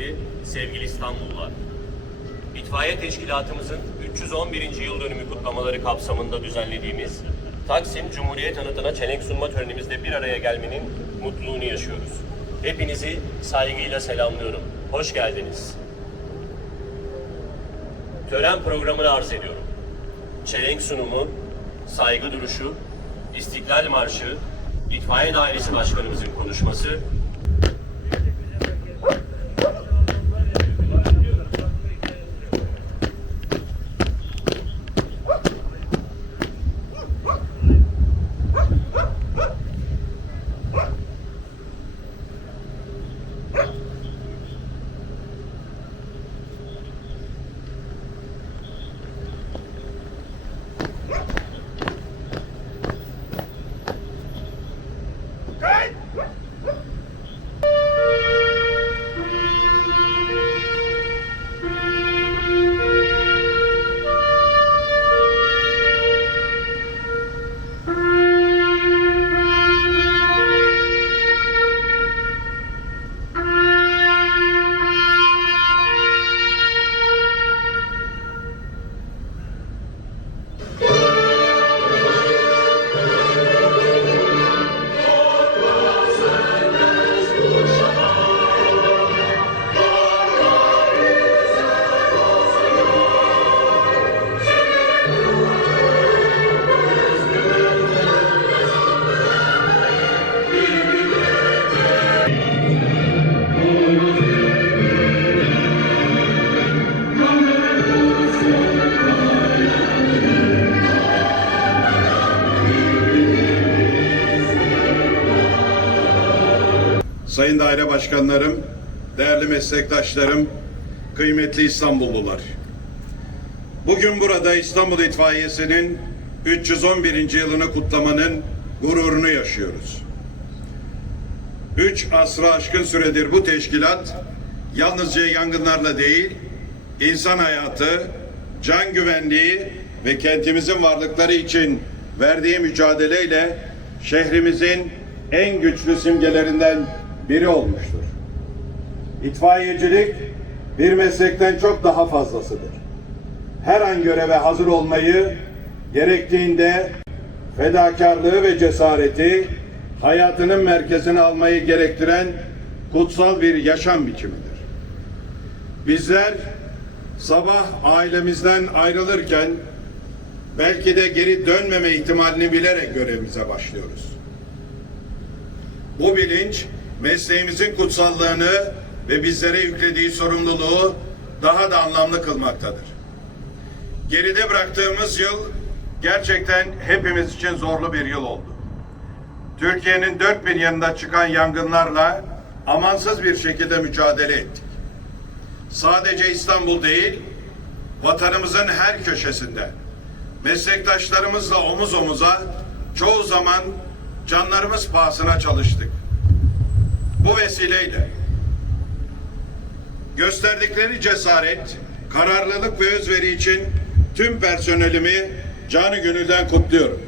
üyeleri, sevgili İstanbullular. İtfaiye Teşkilatımızın 311. yıl dönümü kutlamaları kapsamında düzenlediğimiz Taksim Cumhuriyet Anıtı'na çelenk sunma törenimizde bir araya gelmenin mutluluğunu yaşıyoruz. Hepinizi saygıyla selamlıyorum. Hoş geldiniz. Tören programını arz ediyorum. Çelenk sunumu, saygı duruşu, İstiklal Marşı, İtfaiye Dairesi Başkanımızın konuşması, Sayın daire başkanlarım, değerli meslektaşlarım, kıymetli İstanbullular. Bugün burada İstanbul İtfaiyesi'nin 311. yılını kutlamanın gururunu yaşıyoruz. Üç asra aşkın süredir bu teşkilat yalnızca yangınlarla değil, insan hayatı, can güvenliği ve kentimizin varlıkları için verdiği mücadeleyle şehrimizin en güçlü simgelerinden biri olmuştur. İtfaiyecilik bir meslekten çok daha fazlasıdır. Her an göreve hazır olmayı, gerektiğinde fedakarlığı ve cesareti hayatının merkezine almayı gerektiren kutsal bir yaşam biçimidir. Bizler sabah ailemizden ayrılırken belki de geri dönmeme ihtimalini bilerek görevimize başlıyoruz. Bu bilinç mesleğimizin kutsallığını ve bizlere yüklediği sorumluluğu daha da anlamlı kılmaktadır. Geride bıraktığımız yıl gerçekten hepimiz için zorlu bir yıl oldu. Türkiye'nin dört bir yanında çıkan yangınlarla amansız bir şekilde mücadele ettik. Sadece İstanbul değil, vatanımızın her köşesinde meslektaşlarımızla omuz omuza çoğu zaman canlarımız pahasına çalıştık. Bu vesileyle gösterdikleri cesaret, kararlılık ve özveri için tüm personelimi canı gönülden kutluyorum.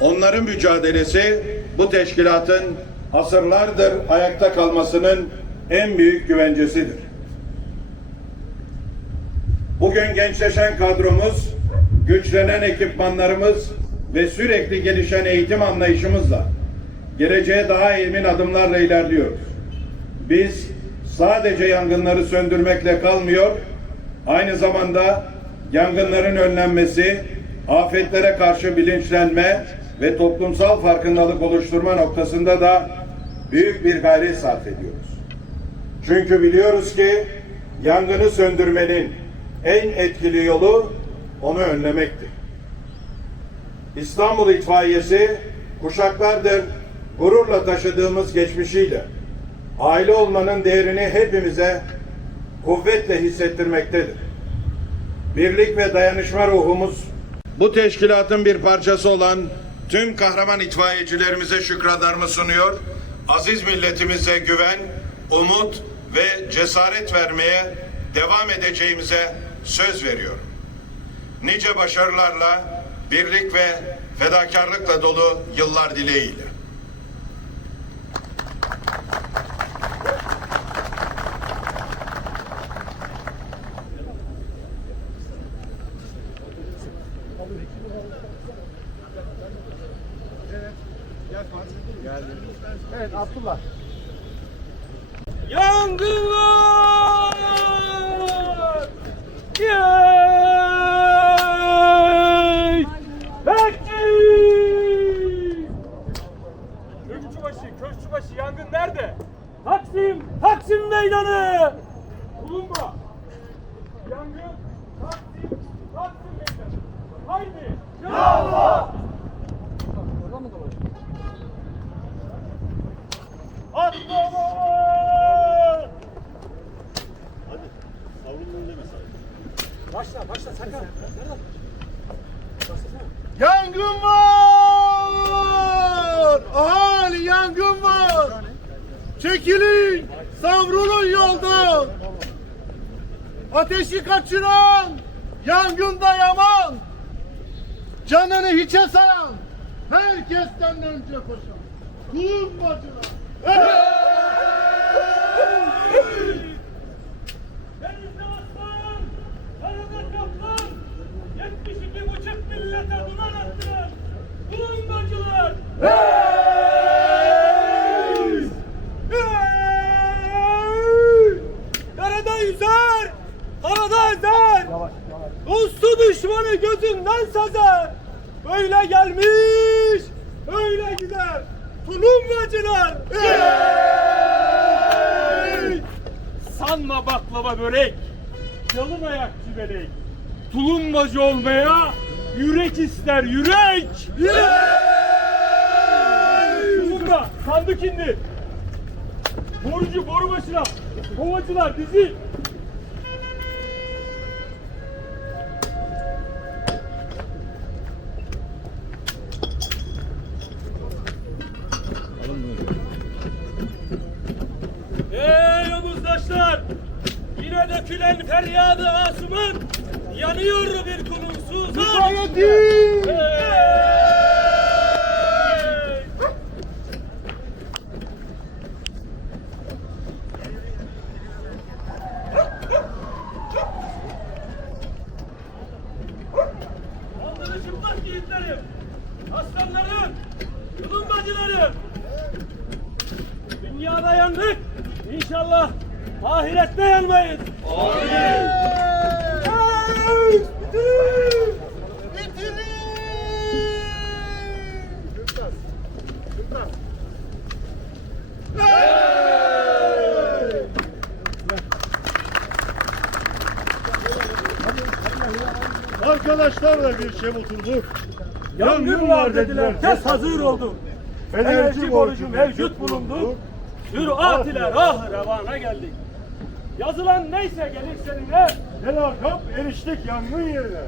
Onların mücadelesi bu teşkilatın asırlardır ayakta kalmasının en büyük güvencesidir. Bugün gençleşen kadromuz, güçlenen ekipmanlarımız ve sürekli gelişen eğitim anlayışımızla geleceğe daha emin adımlarla ilerliyoruz. Biz sadece yangınları söndürmekle kalmıyor, aynı zamanda yangınların önlenmesi, afetlere karşı bilinçlenme ve toplumsal farkındalık oluşturma noktasında da büyük bir gayret sarf ediyoruz. Çünkü biliyoruz ki yangını söndürmenin en etkili yolu onu önlemektir. İstanbul İtfaiyesi kuşaklardır gururla taşıdığımız geçmişiyle aile olmanın değerini hepimize kuvvetle hissettirmektedir. Birlik ve dayanışma ruhumuz bu teşkilatın bir parçası olan tüm kahraman itfaiyecilerimize şükranlarımı sunuyor. Aziz milletimize güven, umut ve cesaret vermeye devam edeceğimize söz veriyorum. Nice başarılarla, birlik ve fedakarlıkla dolu yıllar dileğiyle. Evet Abdullah. Yangınlar! Yey! Bekçi! Köşkçübaşı, Köşkçübaşı yangın nerede? Taksim, Taksim meydanı! Bulunma! Yangın, Taksim, Taksim meydanı! Haydi! Ya Allah! Atlama! Başla başla sakın. Yangın var! Ahali yangın var! Çekilin! Savrulun yoldan! Ateşi kaçıran yangında yaman! Canını hiçe sayan herkesten önce koşan kulun! Denizde Hey! Hey! Karada yüzer, havada ezer. Dostu düşmanı gözünden sezer. Böyle gelmiş, öyle gider. Tulumbacılar! Hey! Sanma baklava börek, yalın ayak cibelek. Tulumbacı olmaya yürek ister yürek. Tulumba, sandık indir. Borucu boru başına, kovacılar dizi. Ey omuzdaşlar! Yine dökülen feryadı asımın yanıyor bir kulun Suzan! Hayati! Hey! İnşallah ahirette yanmayız. Amin. Arkadaşlarla bir şey oturduk. Yangın var dediler, tez hazır oldum. Enerji borcu mevcut bulundu. Sürat ile ah revana geldik. Yazılan neyse gelir seninle, Ne lakap eriştik yangın yerine.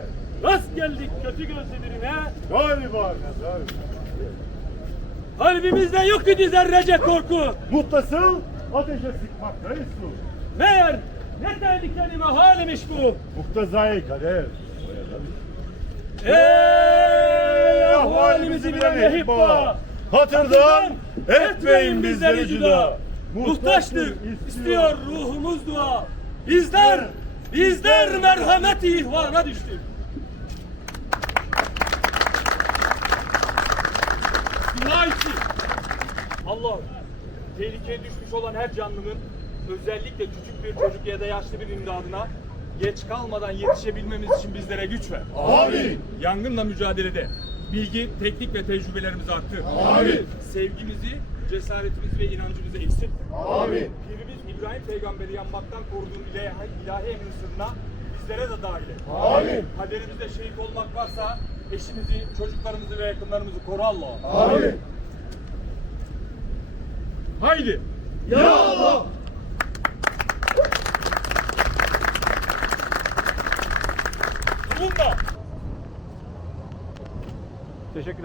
rast geldik kötü gözlü birine. Galiba nazar. Kalbimizde yok idi zerrece korku. Muttasıl ateşe sıkmaktayız su. Meğer ne tehlikeli mehalmiş bu. Muktezai kader. Ey ahvalimizi bilen ehibba. Hatırdan etmeyin bizleri cüda. Muhtaçtır, istiyor ruhumuz dua. Bizler, bizler merhamet ihvana düştük. Dua için. Allah tehlikeye düşmüş olan her canlının özellikle küçük bir çocuk ya da yaşlı bir imdadına geç kalmadan yetişebilmemiz için bizlere güç ver. Amin. Yangınla mücadelede bilgi, teknik ve tecrübelerimizi arttır. Amin. Sevgimizi, cesaretimizi ve inancımızı eksilttir. Amin. Pirimiz İbrahim peygamberi yanmaktan koruduğun ilahi, ilahi emrin sırrına bizlere de dahil et. Amin. Kaderimizde şehit olmak varsa eşimizi, çocuklarımızı ve yakınlarımızı koru Allah. Amin. Haydi. Ya Allah. Teşekkürler.